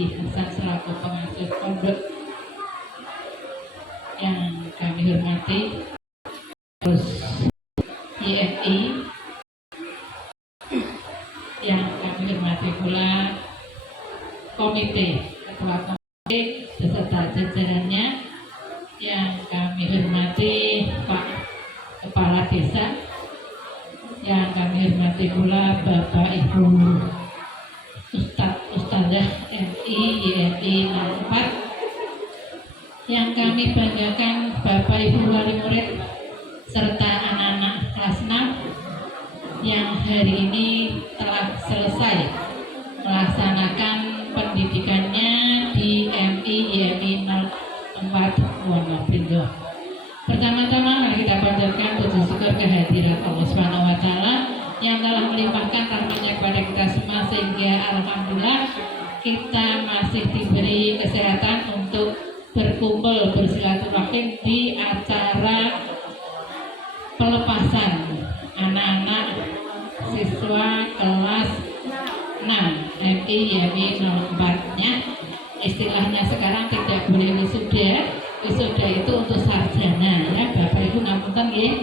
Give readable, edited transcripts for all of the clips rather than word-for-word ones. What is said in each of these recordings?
Haji Hasan selaku pengasuh pondok yang kami hormati, terus IMI yang kami hormati pula komite, ketua komite beserta jajarannya yang kami hormati Pak Kepala Desa, yang kami hormati pula Bapak Ibu Ustadzah MI YMI 04, yang kami banggakan Bapak Ibu Wali Murid serta anak-anak kelas 6 yang hari ini telah selesai melaksanakan pendidikannya di MI YMI 04 Wonobrindo. Pertama-tama mari kita panjatkan puji syukur kehadirat Allah Subhanahu wa taala yang telah melimpahkan rahmat-Nya kepada kita semua sehingga alhamdulillah kita masih diberi kesehatan untuk berkumpul bersilaturahim di acara pelepasan anak-anak siswa kelas 6 MI YMI 04-nya. Istilahnya sekarang tidak boleh wisuda. Wisuda itu untuk sarjana ya, Bapak Ibu ngapunten nggih.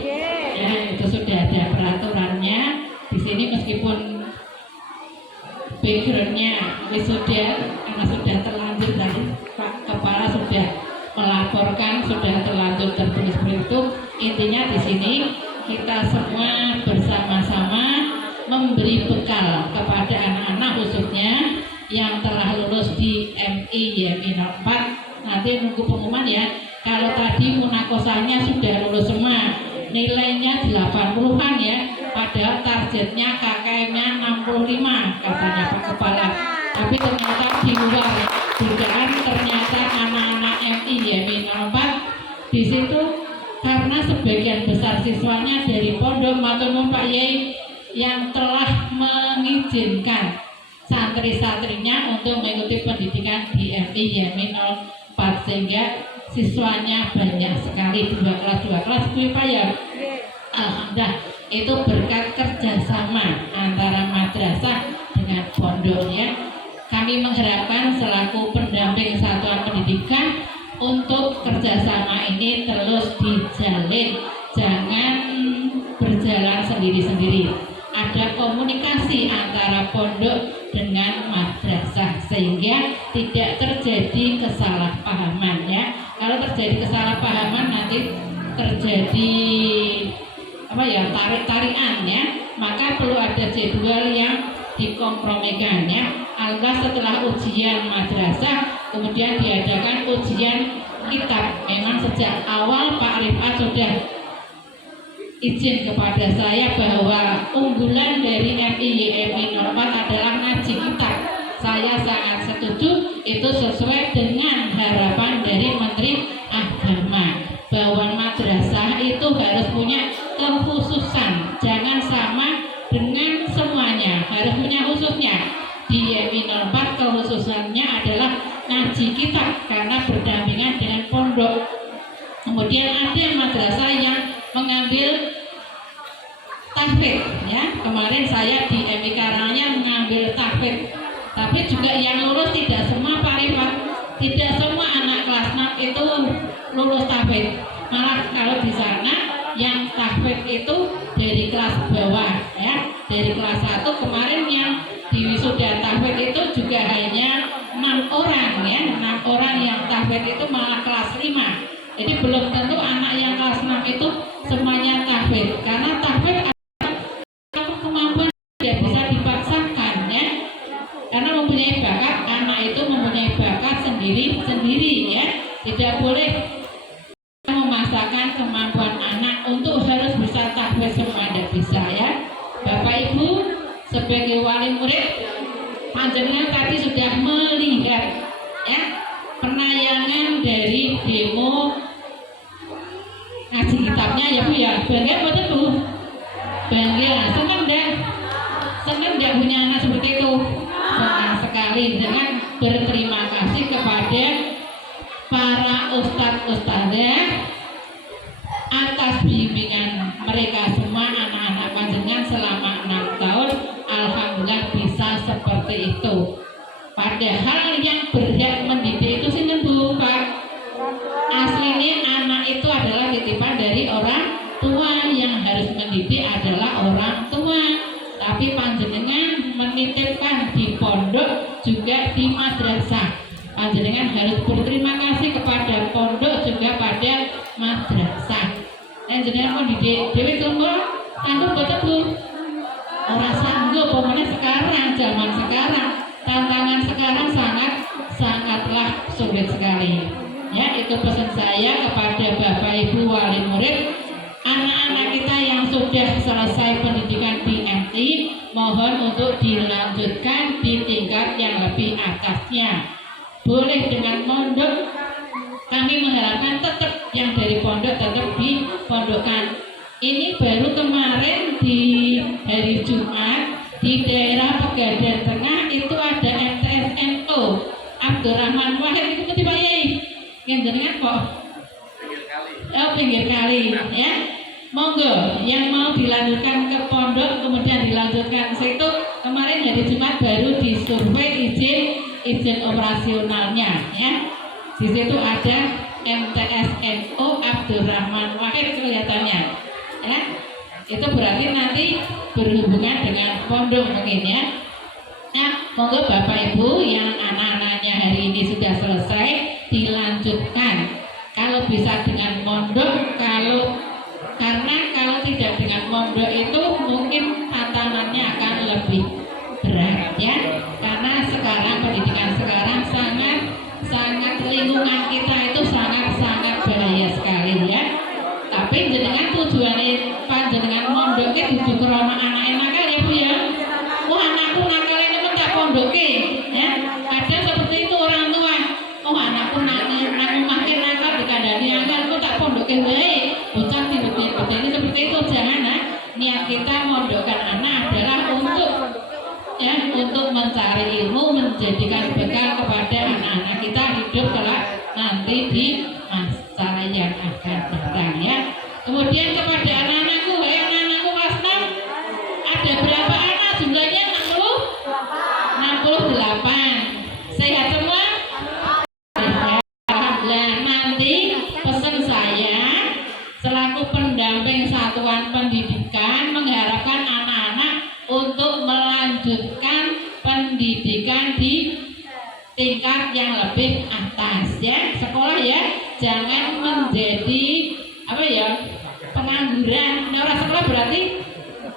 Ya, itu sudah ada peraturannya. Di sini meskipun backgroundnya wisuda karena sudah terlanjur dari Pak Kepala sudah melaporkan, sudah terlanjur tertulis seperti itu. Intinya di sini kita semua bersama-sama memberi bekal kepada anak-anak khususnya yang telah lulus di MI YMI 04. Nanti nunggu pengumuman ya. Kalau tadi munakosahnya sudah lulus semua, nilainya 80-an ya, padahal targetnya KKM-nya 65 katanya Pak Kepala. Tapi ternyata di luar dugaan, ternyata anak-anak MI YMI 04 di situ karena sebagian besar siswanya dari pondok matur nuwun Pak Yai yang telah mengizinkan santri-santrinya untuk mengikuti pendidikan di MI YMI 04 sehingga siswanya banyak sekali, dua kelas Pak ya. Alhamdulillah itu berkat kerjasama antara madrasah dengan pondoknya. Kami mengharapkan selaku pendamping satuan pendidikan untuk kerjasama ini terus dijalin, jangan berjalan sendiri-sendiri. Ada komunikasi antara pondok dengan madrasah sehingga tidak terjadi kesalahpahaman ya. Kalau terjadi kesalahpahaman nanti terjadi tarik-tarikan ya. Maka perlu ada jadwal yang dikompromikan ya. Alhamdulillah setelah ujian madrasah kemudian diadakan ujian kitab. Memang sejak awal Pak Rifat sudah izin kepada saya bahwa unggulan dari MI YMI 04 adalah ngaji kitab. Saya sangat setuju, itu sesuai dengan harapan dari Menteri Agama bahwa madrasah itu harus punya kekhususan, jangan sama dengan semuanya, harus punya khususnya. Di YMI 04 kekhususannya adalah ngaji kitab karena berdampingan dengan pondok. Kemudian ada madrasah yang mengambil tahfidz ya. Kemarin saya di MI Karanganyar mengambil tahfidz. Tapi juga yang lulus tidak semua Pak Rifat, tidak semua anak kelas 6 itu lulus tahfidz. Malah kalau di sana yang tahfidz itu dari kelas bawah ya, dari kelas 1 kemarin yang di wisuda tahfidz itu juga hanya 6 orang ya, 6 orang yang tahfidz itu malah kelas 5. Jadi belum tentu anak yang kelas 6 itu semuanya tahfidz, karena tahfidz adalah kemampuan tidak bisa dipaksakan ya, karena mempunyai bakat, anak itu mempunyai bakat sendiri-sendiri ya, tidak boleh memaksakan kemampuan anak untuk harus bisa tahfidz semua, tidak bisa ya. Bapak Ibu sebagai wali murid panjenengan tadi sudah melihat ya penayangan dari demo ngaji kitabnya ya Bu ya. Bangga betul Bu? Bangga, senang deh punya anak seperti itu. Senang sekali, dengan berterima kasih kepada para ustadz-ustadzah atas bimbingan mereka semua, anak-anak panjenengan selama 6 tahun alhamdulillah bisa seperti itu. Padahal yang tapi panjenengan menitipkan di pondok juga di madrasah. Panjenengan harus berterima kasih kepada pondok juga pada madrasah. Panjenengan mau didik dewe tunggu sanggup betul Bu? Orang sanggup, pokoknya sekarang, zaman sekarang, tantangan sekarang sangatlah sulit sekali. Ya, itu pesan saya kepada Bapak Ibu wali murid, anak-anak kita yang sudah selesai pendidikan di MI, mohon untuk dilanjutkan di tingkat yang lebih atasnya. Boleh dengan pondok, kami mengharapkan tetap yang dari pondok tetap dipondokkan. Ini baru kemarin di hari Jumat di daerah Pegadaian Tengah itu ada MTSNO Abdurrahman Wahid itu Pak Yai. Yang jenengan kok? Pinggir kali ya. Monggo yang mau dilanjutkan ke pondok kemudian dilanjutkan situ, kemarin hari Jumat baru disurvei izin operasionalnya ya. Di situ ada MTSNO Abdurrahman Wahid kelihatannya ya. Itu berarti nanti berhubungan dengan pondok mungkin ya. Nah, monggo Bapak Ibu yang anak-anaknya hari ini sudah selesai dilanjutkan. Kalau bisa dengan pondok, karena kalau tidak dengan pondok itu mungkin tantangannya akan lebih berat ya. Karena sekarang pendidikan sekarang sangat lingkungan kita itu sangat bahaya sekali ya. Tapi jenengan tujuannya panjenengan mondoknya dudu krana anake nakal ya Bu ya. Wah anakku nakal ini kok tak pondoke ya. Kadang seperti itu orang tua. Oh anakku makin nakal dikandani nakal kok tak pondoke wae. Bocah tiba-tiba ini seperti itu jangan nah. Niat kita mondokkan anak adalah untuk mencari ilmu, menjadikan bekal kepada anak-anak kita hidup kelak nanti di masa yang akan datang ya. Kemudian kepada anak-anakku, anak-anakku kelas 6 ada berapa anak jumlahnya? 68. Sehat semua? Alhamdulillah. Nanti pesan saya selaku pendamping satuan pendidikan mengharapkan anak-anak untuk melanjutkan pendidikan di tingkat yang lebih atas ya, sekolah ya, jangan menjadi pengangguran. Nah, orang sekolah berarti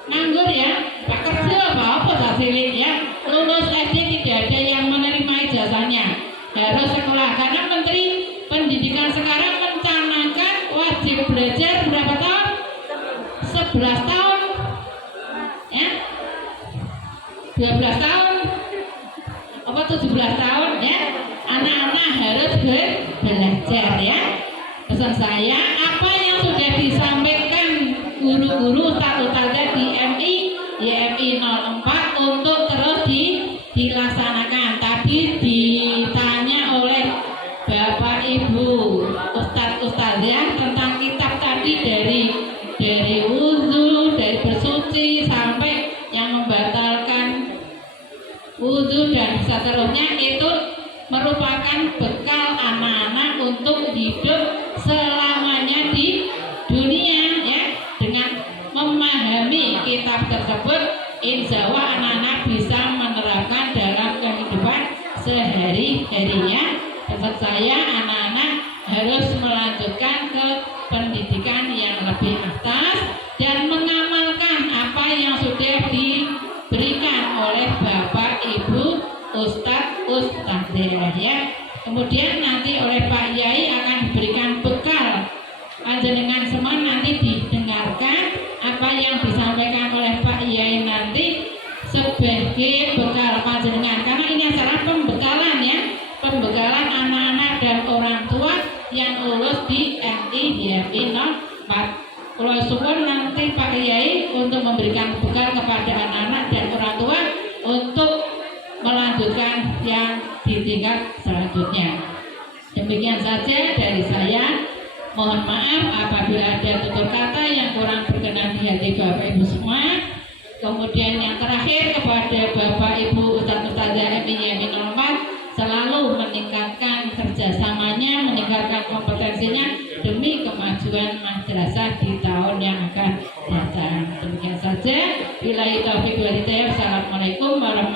nganggur ya, pak kerja apa hasilnya ya. Lulus SD tidak ada yang menerima ijazahnya, harus sekolah. Karena Menteri Pendidikan sekarang mencanangkan wajib belajar berapa tahun? 11 tahun ya, 12 tahun apa 17 tahun ya. Anak-anak harus belajar ya. Pesan saya, apa yang sudah disampaikan guru-guru ustaz-ustazah di MI YMI 04 untuk terus dilaksanakan. Tadi ditanya oleh Bapak Ibu ustaz-ustazah tentang kitab tadi dari wudu, dari bersuci sampai yang membatalkan wudu dan seterusnya, itu merupakan bekal anak-anak untuk hidup selamanya di dunia ya. Dengan memahami kitab tersebut, insya Allah anak-anak bisa menerapkan dalam kehidupan sehari-harinya. Pesan saya, anak-anak harus melanjutkan ke pendidikan yang lebih atas dan mengamalkan apa yang sudah diberikan oleh Bapak Ibu Ustadzah ya. Kemudian nanti oleh Pak Yai akan diberikan bekal. Panjenengan semua nanti didengarkan apa yang disampaikan oleh Pak Yai nanti sebagai bekal panjenengan. Karena ini adalah pembekalan ya, pembekalan anak-anak dan orang tua yang lulus di MI YMI 04. Kalau syukur nanti Pak Yai untuk memberikan bekal kepada anak-anak dan orang tua untuk melanjutkan yang di tingkat selanjutnya. Demikian saja dari saya. Mohon maaf apabila ada tutur kata yang kurang berkenan di hati Bapak Ibu semua. Kemudian yang terakhir kepada Bapak Ibu Ustaz-Ustazah MI YMI 04, selalu meningkatkan kerjasamanya, meningkatkan kompetensinya demi kemajuan madrasah di tahun yang akan datang. Demikian saja. Billahi taufiq wal hidayah. Assalamualaikum warahmatullahi